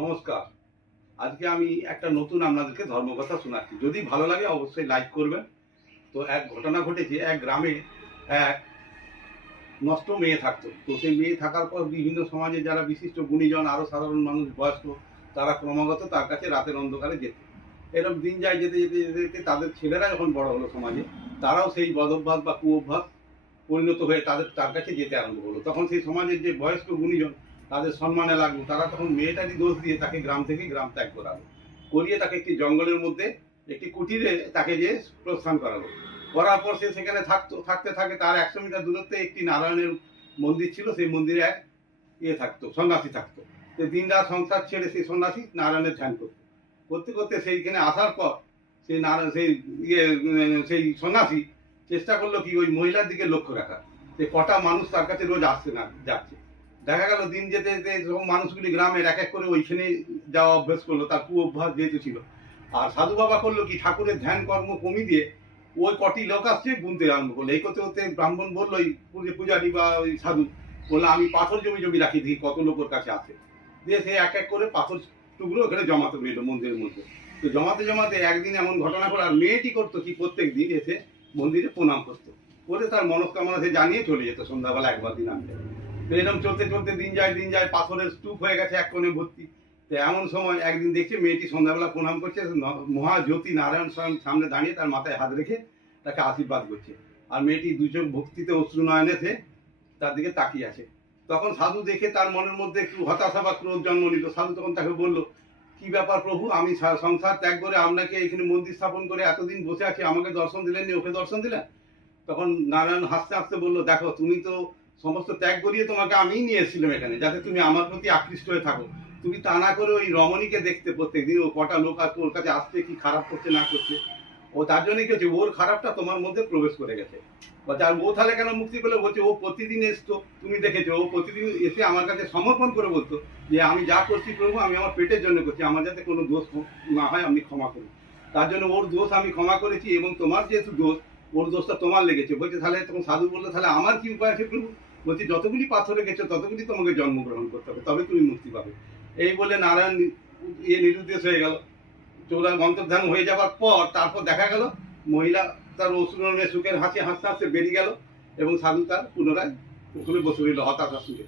নমস্কার। আজকে আমি একটা নতুন আপনাদেরকে ধর্মকথা শোনাচ্ছি। যদি ভালো লাগে অবশ্যই লাইক করবেন। তো এক ঘটনা ঘটেছে, এক গ্রামে এক নষ্ট মেয়ে থাকতো। তো সেই মেয়ে থাকার পর বিভিন্ন সমাজে যারা বিশিষ্ট গুণীজন, আরও সাধারণ মানুষ, বয়স্ক, তারা ক্রমাগত তার কাছে রাতের অন্ধকারে যেত। এরকম দিন যায়, যেতে যেতে যেতে যেতে তাদের ছেলেরা যখন বড় হলো সমাজে, তারাও সেই বদভ্যাস বা কুঅভ্যাস পরিণত হয়ে তার কাছে যেতে আরম্ভ হলো। তখন সেই সমাজের যে বয়স্ক গুণীজন তাদের সম্মানে লাগলো, তারা তখন মেয়েটারই দোষ দিয়ে তাকে গ্রাম থেকে গ্রাম ত্যাগ করালো, করিয়ে তাকে একটি জঙ্গলের মধ্যে একটি কুটিরে তাকে যে প্রস্থান করালো। করার পর সে সেখানে থাকতে থাকে। তার 100 মিটার দূরত্বে একটি নারায়ণের মন্দির ছিল। সেই মন্দিরে এক থাকতো, সন্ন্যাসী থাকতো। সে দিন রাত সংসার ছেড়ে সেই সন্ন্যাসী নারায়ণের ধ্যান করতো। করতে করতে সেইখানে আসার পর সেই সেই সন্ন্যাসী চেষ্টা করলো কি ওই মহিলার দিকে লক্ষ্য রাখা, যে কটা মানুষ তার কাছে রোজ আসছে না যাচ্ছে। দেখা গেল দিন যেতে যেতে যখন মানুষগুলি গ্রামের এক এক করে ওইখানে যাওয়া অভ্যেস করলো, তার কুঅভ্যাস যেহেতু ছিল। আর সাধু বাবা করলো কি, ঠাকুরের ধ্যান কর্ম কমিয়ে দিয়ে ওই কটি লোক আসছে গুনতে আরম্ভ করলো। এই করতে করতে ব্রাহ্মণ বললো, ওই পূজারি বা ওই সাধু বললো, আমি পাথর জমি রাখি, দেখি কত লোকের কাছে আসে। দিয়ে সে এক এক করে পাথর টুকরো ওখানে জমাতে রইলো মন্দিরের মধ্যে। তো জমাতে জমাতে একদিন এমন ঘটনা করে, আর মেয়েটি করতো কি, প্রত্যেক দিন এসে মন্দিরে প্রণাম করতো, করে তার মনস্কামনা সে জানিয়ে চলে যেত সন্ধ্যাবেলা একবার দিন আনলে। তো এরকম চলতে চলতে দিন যায়, পাথরের স্তূপ হয়ে গেছে এক কোণে ভর্তি। তো এমন সময় একদিন দেখছে মেয়েটি সন্ধ্যাবেলা প্রণাম করছে, মহাজ্যোতি নারায়ণ স্বয়ং সামনে দাঁড়িয়ে তার মাথায় হাত রেখে তাকে আশীর্বাদ করছে। আর মেয়েটি দু চোখ ভক্তিতে অশ্রু নয়নেতে তার দিকে তাকিয়ে আছে। তখন সাধু দেখে তার মনের মধ্যে একটু হতাশা বা ক্রোধ জন্ম নিল। সাধু তখন তাকে বলল, কি ব্যাপার প্রভু, আমি সংসার ত্যাগ করে আপনাকে এখানে মন্দির স্থাপন করে এতদিন বসে আছি, আমাকে দর্শন দিলেন, ওকে দর্শন দিলেন? তখন নারায়ণ হাসতে হাসতে বললো, দেখো, তুমি তো সমস্ত ত্যাগ করিয়ে তোমাকে আমিই নিয়ে এসেছিলাম এখানে, যাতে তুমি আমার প্রতি আকৃষ্ট হয়ে থাকো। তুমি তা না করে ওই রমণীকে দেখতে প্রত্যেকদিন, ও কটা লোক আছে ওর কাছে আসছে, কি খারাপ করছে না করছে, ও তার জন্যই গেছে, ওর খারাপটা তোমার মধ্যে প্রবেশ করে গেছে। বলছে, আর ও তাহলে কেন মুক্তি পেলে? বলছে, ও প্রতিদিন এসতো, তুমি দেখেছো, ও প্রতিদিন এসে আমার কাছে সমর্পণ করে বলতো যে আমি যা করছি প্রভু, আমি আমার পেটের জন্য করছি, আমার যাতে কোনো দোষ না হয় আপনি ক্ষমা করুন। তার জন্য ওর দোষ আমি ক্ষমা করেছি, এবং তোমার যেহেতু দোষ, ওর দোষটা তোমার লেগেছে। বলছে, তাহলে তখন সাধু বললো, তাহলে আমার কি উপায় আছে প্রভু? বলছি, যতগুলি পাথরে গেছো ততগুলি তোমাকে জন্মগ্রহণ করতে হবে, তবে তুমি মুক্তি পাবে। এই বলে নারায়ণ নিরুদ্দেশ হয়ে গেল। চোরা অন্তর্ধান হয়ে যাওয়ার পর তারপর দেখা গেল মহিলা তার অসুরের সুখের হাসি হাসতে হাসতে বেরিয়ে গেল, এবং সাধু তার পুনরায় ওখানে বসে রইল হতাশা সুখে।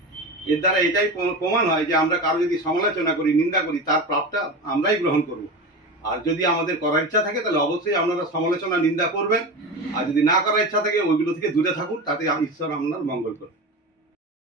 এর দ্বারা এটাই প্রমাণ হয় যে আমরা কারো যদি সমালোচনা করি, নিন্দা করি, তার প্রাপ্তটা আমরাই গ্রহণ করব। আর যদি আমাদের করার ইচ্ছা থাকে তাহলে অবশ্যই আপনারা সমালোচনা নিন্দা করবেন, আর যদি না করার ইচ্ছা থাকে ওইগুলো থেকে দূরে থাকুন, তাতে ঈশ্বর আপনার মঙ্গল করবে।